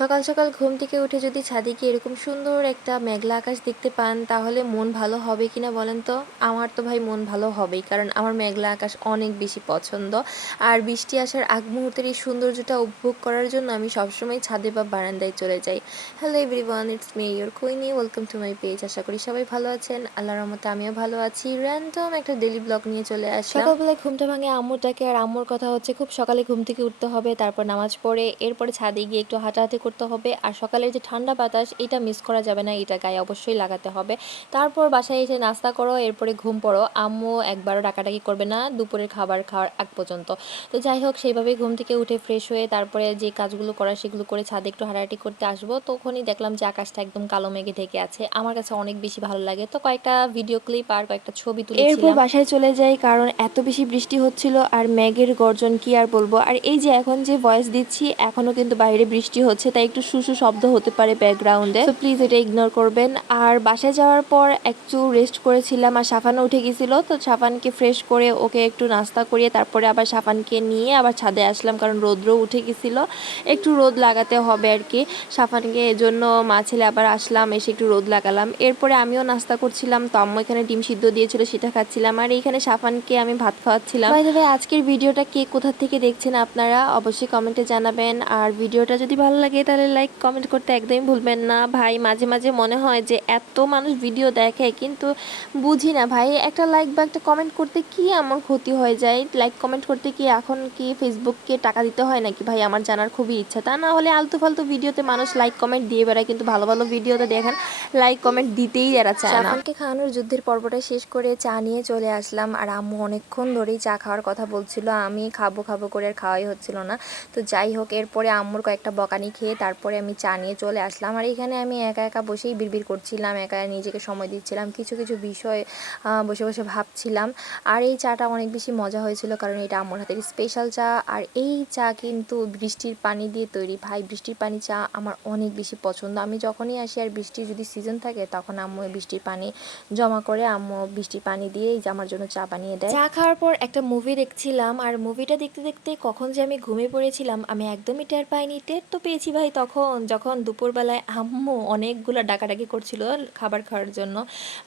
সকাল সকাল ঘুম থেকে উঠে যদি ছাদে গিয়ে এরকম সুন্দর একটা মেঘলা আকাশ দেখতে পান তাহলে মন ভালো হবে কিনা বলেন তো? আমার তো ভাই মন ভালো হবেই, কারণ আমার মেঘলা আকাশ অনেক বেশি পছন্দ। আর বৃষ্টি আসার আগ মুহূর্তের এই সৌন্দর্যটা উপভোগ করার জন্য আমি সবসময় ছাদে বা বারান্দায় চলে যাই। Hello everyone, it's me your Queenie, welcome to my page. আশা করি সবাই ভালো আছেন, আল্লাহর রহমতে আমিও ভালো আছি। র্যান্ডম একটা ডেইলি ব্লগ নিয়ে চলে আসলাম। সকালবেলায় ঘুমটা ভাঙে আম্মুটাকে, আর আম্মুর কথা হচ্ছে খুব সকালে ঘুম থেকে উঠতে হবে, তারপর নামাজ পড়ে এরপরে ছাদে গিয়ে একটু হাঁটাহাঁটি করতে হবে। আর সকালের যে ঠান্ডা বাতাস এটা মিস করা যাবে না, এটা গায়ে অবশ্যই লাগাতে হবে। তারপর বাসায় এসে নাস্তা করো, এরপরে ঘুম পড়ো। আম্মু একবারও ডাকাডাকি করবে না দুপুরের খাবার খাওয়ার আগ পর্যন্ত। তো যাই হোক, সেইভাবেই ঘুম থেকে উঠে ফ্রেশ হয়ে তারপরে যে কাজগুলো করার সেগুলো করে ছাদে একটু হাঁটাহাঁটি করতে আসবো। তখনই দেখলাম যে আকাশটা একদম কালো মেঘে ঢেকে আছে। আমার কাছে অনেক বেশি ভালো লাগে, তো কয়েকটা ভিডিও ক্লিপ আর কয়েকটা ছবি তুলেছিলাম। এরপর বাসায় চলে যাই, কারণ এত বেশি বৃষ্টি হচ্ছিল আর মেঘের গর্জন কি আর বলবো। আর এই যে এখন যে ভয়েস দিচ্ছি এখনো কিন্তু বাইরে বৃষ্টি হচ্ছে, তাই একটু শুশু শব্দ হতে পারে ব্যাকগ্রাউন্ডে, তো প্লিজ এটা ইগনোর করবেন। আর বাসায় যাওয়ার পর একটু রেস্ট করেছিলাম, আর সাফানও উঠে গেছিল, তো সাফানকে ফ্রেশ করে ওকে একটু নাস্তা করিয়ে তারপরে আবার সাফানকে নিয়ে আবার ছাদে আসলাম, কারণ রোদ্র উঠে গেছিল, একটু রোদ লাগাতে হবে আর কি সাফানকে। এজন্য মা ছেলে আবার আসলাম, এসে একটু রোদ লাগালাম। এরপরে আমিও নাস্তা করছিলাম, তো আম্মু এখানে ডিম সিদ্ধ দিয়েছিল সেটা খাচ্ছিলাম, আর এইখানে সাফানকে আমি ভাত খাওয়াচ্ছিলাম। বাই দ্য ওয়ে, আজকের ভিডিওটা কে কোথা থেকে দেখছেন আপনারা অবশ্যই কমেন্টে জানাবেন। আর ভিডিওটা যদি ভালো লাগে তাহলে লাইক কমেন্ট করতে একদমই ভুলবেন না। ভাই মাঝে মাঝে মনে হয় যে এত মানুষ ভিডিও দেখে কিন্তু বুঝি না ভাই, একটা লাইক বা একটা কমেন্ট করতে কি আমার ক্ষতি হয়ে যায়? লাইক কমেন্ট করতে কি এখন কি ফেসবুককে টাকা দিতে হয় নাকি ভাই? আমার জানার খুবই ইচ্ছা। তা না হলে আলতু ফালতু ভিডিওতে মানুষ লাইক কমেন্ট দিয়ে বেড়ায়, কিন্তু ভালো ভালো ভিডিওতে দেখেন লাইক কমেন্ট দিতেই এরা চায় না। সাফানকে খাওয়ানোর যুদ্ধের পর্বটা শেষ করে চা নিয়ে চলে আসলাম, আর আম্মু অনেকক্ষণ ধরেই চা খাওয়ার কথা বলছিল, আমি খাবো খাবো করে আর খাওয়াই হচ্ছিল না। তো যাই হোক, এরপরে আম্মুর কয়েকটা বকানি খেয়ে তারপরে আমি চা নিয়ে চলে আসলাম। আর এখানে আমি একা একা বসেই বিড়বিড় করছিলাম, একা নিজেকে সময় দিচ্ছিলাম, কিছু কিছু বিষয় বসে বসে ভাবছিলাম। আর এই চাটা অনেক বেশি মজা হয়েছিল, কারণ এটা আম্মুর হাতের স্পেশাল চা। আর এই চা কিন্তু বৃষ্টির পানি দিয়ে তৈরি। ভাই বৃষ্টির পানি চা আমার অনেক বেশি পছন্দ। আমি যখনই আসি আর বৃষ্টির যদি সিজন থাকে তখন আম্মু বৃষ্টির পানি জমা করে আম্মু বৃষ্টির পানি দিয়ে এই যে আমার জন্য চা বানিয়ে দেয়। চা খাওয়ার পর একটা মুভি দেখছিলাম, আর মুভিটা দেখতে দেখতে কখন যে আমি ঘুমিয়ে পড়েছিলাম আমি একদমই টের পাইনি। টের তো পেয়েছি ভাই তখন, যখন দুপুরবেলায় আম্মু অনেকগুলো ডাকাডাকি করছিল খাবার খাওয়ার জন্য,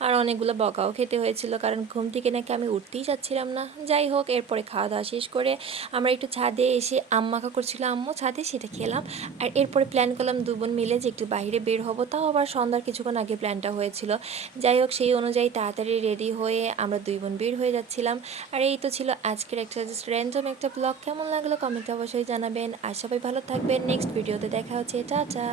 আর অনেকগুলো বকাও খেতে হয়েছিল, কারণ ঘুম থেকে নাকি আমি উঠতেই চাচ্ছিলাম না। যাই হোক, এরপরে খাওয়া দাওয়া শেষ করে আমরা একটু ছাদে এসে আম মাখা করছিল আম্মু ছাদে, সেটা খেলাম। আর এরপরে প্ল্যান করলাম দু বোন মিলে যে একটু বাইরে বের হবো, তাও আবার সন্ধ্যার কিছুক্ষণ আগে প্ল্যানটা হয়েছিল। যাই হোক, সেই অনুযায়ী তাড়াতাড়ি রেডি হয়ে আমরা দুই বোন বের হয়ে যাচ্ছিলাম। আর এই তো ছিল আজকের একটা জাস্ট র্যান্ডম একটা ব্লগ। কেমন লাগলো কমেন্টে অবশ্যই জানাবেন, আর সবাই ভালো থাকবেন। নেক্সট ভিডিওতে দেখা হচ্ছে, টাটা।